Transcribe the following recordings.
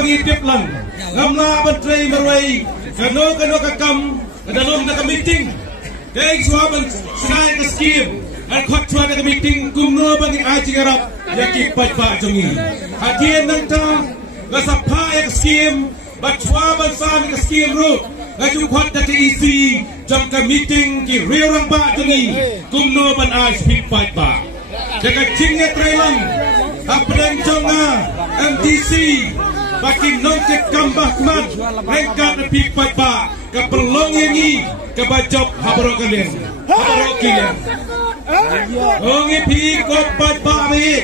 mengintip lang. Ngamla menteri meruai kano kakam dalam nak meeting. Dek suaban saya ke skim. Al khotwa nak meeting kumno bagi aji Arab yaki pajba jongi. Hadian nanta ngasapa ke skim batwa bansa ke skim ru. Ngaju khot nak isi jam ke meeting ki riorang ba jongi kumno ban aji pajba. Jaga jingnya trelang apren jonga MTC bagi nongket kambah mat rengkat lebih pajba ke perlong ini ke bajop habro kalian ongi pi ko pajba mi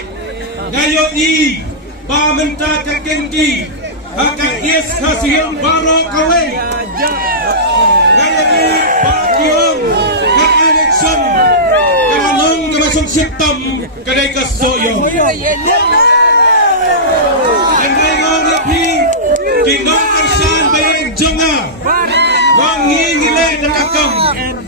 ngayo i ba menta ke kenki akan yes kasihan baro kawe ngayo i ba kiong ke election ke long ke masuk sistem ke dai ke soyo Kinong kersan bayang jonga wangi nilai nakakam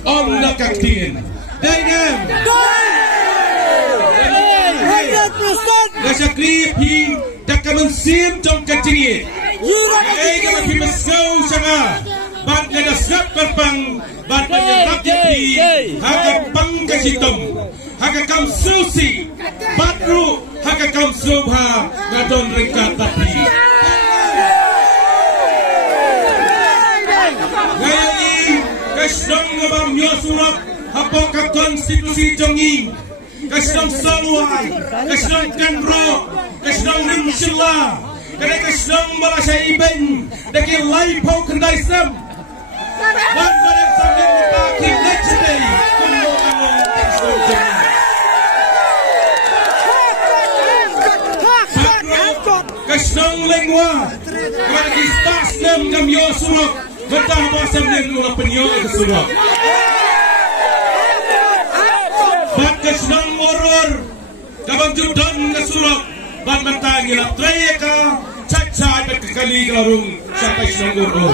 om nakaktin dainem 100% nasakri pi takaman sim jong kaciri ay kaman pi masaw sanga bat ngada sap perpang bat ngada pi haga pang kasitom haga kam susi batru haga kam subha ngadon ringkat tapi Kasdong ngabam nyosurap hapoka konstitusi jongi kasdong saluai kasdong kanro kasdong rimsila kada kasdong balasa iben daki laipau kendai sam dan barang sambil mutaki next day kuno ano kasdong jongi kasdong lengwa kada kistas nem ngam nyosurap Betah bahasa menurut penyo ke sudah. Bat kesnang moror, kabang judan ke sudah. Bat mentang ilap trayeka, caca berkali garung sampai senang moror.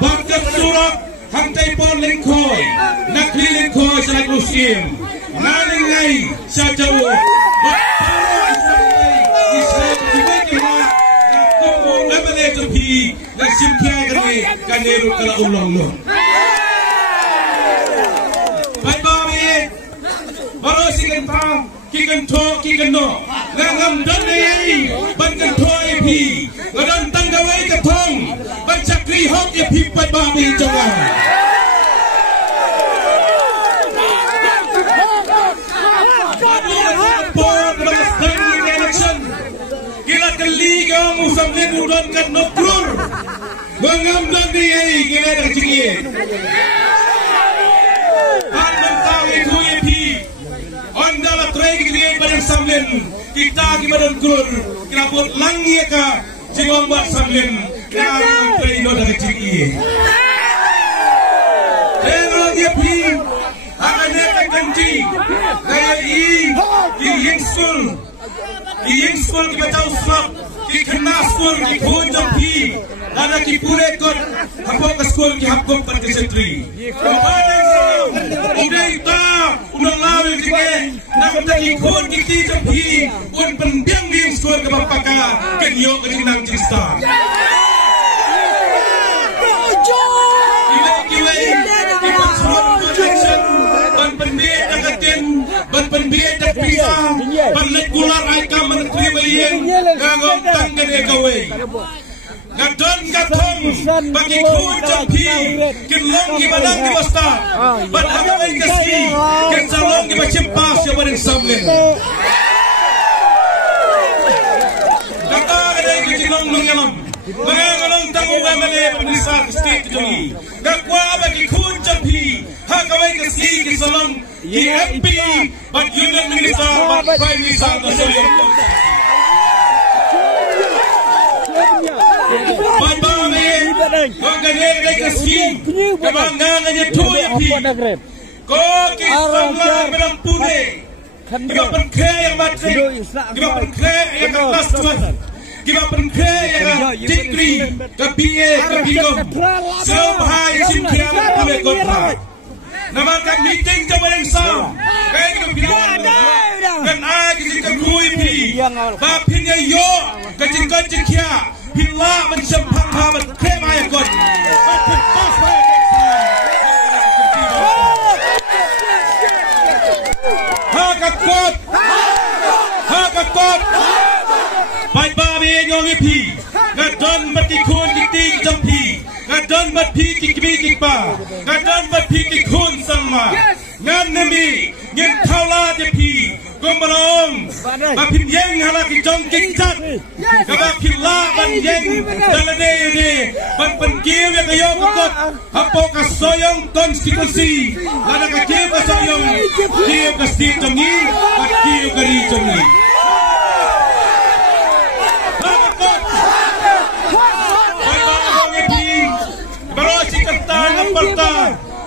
Bat ke sudah, hantai pon lengkoi, nakli lengkoi selai lusim, nalingai sajau. Pi nasim kaya kani ru kala ulong lo bai ba me baro sigan ta kigan no ngam dan nei ban kan thoi pi ngadan tanggawai ka thong ban chakri hok ye pi bai ba me jonga Liga musamlen udon kan nokrur mengamdan dia gila dak cingie an mentang itu yepi on dala trek dia pada samlen kita gimadan krur kira buat langi ka jiwang ba samlen kan treno dak cingie treno yepi akan dia kanti kaya i school kita tahu sebab di kenas school di punjab pi ada di pure kot apa ke school di hapkom pada sentri udah itu udah lalu juga nak menjadi kon di punjab pi pun pendiam di school ke bapak ka kenyo ke nang cista ban pendiam dakatin ban pendiam dak pisang ban lekular aika menteri bayin ngagom tanggane kawe ngadon katong bagi kun jampi kinlong ibadang di basta ban agawai kaski kin salong di macimpas yang badan samlen kata ada yang kinlong mengalam mengalam tanggung amale penisa state jongi gakwa bagi kun jampi agawai kaski kin salong di MP ban union minister ban prime minister nasional Mengenai kesini, kebanggaannya tuai pi. Kau kisah berang pune, kita perkaya yang mati, kita perkaya yang kelas tuan, kita perkaya yang degree, ke BA, ke BCom, sebahai simpian pune kontrak. Nama kami meeting jam yang sama, kayak kita bilang. kan ai ke kui pi ba pin ye yo ke jing kan jing kia pin la man sem phang ha man khe ma ya kon ba pin pas ba ha ka kot bai ba be yo ngi pi ga don mat ki khun ki ting jam pi ga don mat pi ki pa ga don mat pi ki khun sang ma ngan ne mi ngin thau la de pi gom balong ba pin yeng hala ki jong king chat ga ba pin la ban yeng dala de ban ban kiu ya ga yo kot hapo ka soyong constituency la ka kiu ka soyong kiu ka sti jong ni ba kiu ka ri jong ni Perta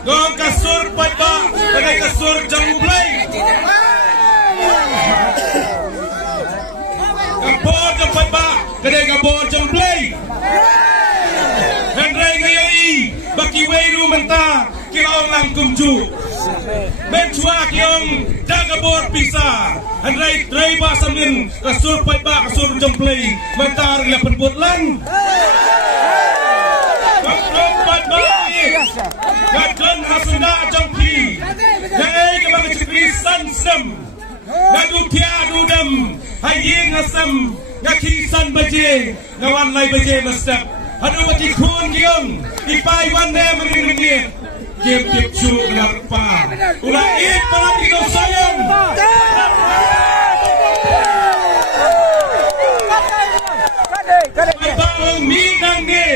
gong kasur pada dengan kasur jangulai kapor jempat ba dengan kapor jangulai Henry ngayai baki weiru menta kiong lang kumju menchua kiong jagabor pisa Henry tray ba samin kasur pada kasur jangulai mentar ya penbut lang Gadon hasunda jangki, jai kebang cipri sansem, ngadu tiadu dam, hayin hasem, ngaki san baje, ngawan lai baje mestap, hadu bati kun kiong, ipai wan ne mengingi, game tip cu larpa, ulah it palati kau sayang. Abang mi nange.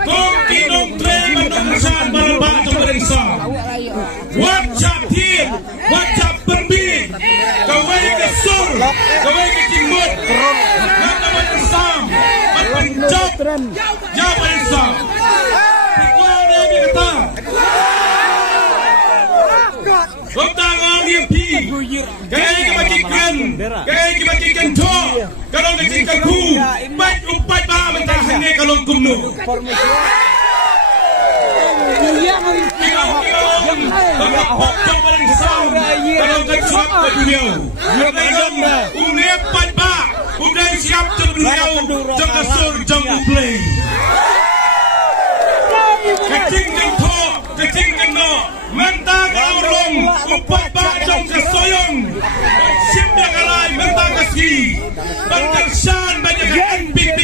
Kung kinong tray manungsan balba sa bansa. Whatsapp team, Whatsapp perbi, kaway kasur, kaway kajimut, nakaman isam, matpanjok, jaman isam. Ikaw na yung kata. Kung tangang yung pi, kaya kibakikan to, kalong kajikan ku, ba't upat ba mentahan niya kalong kumno. Bakapok jang paling besar kalau kecap ke dunia. Unia patba, udah siap ke dunia, jang kasur jang play. Kecing jang to, kecing jang no, mentah kalau long, upat ba jang kesoyong, siap dah kalai mentah kasih, bangkersan banyak NPP.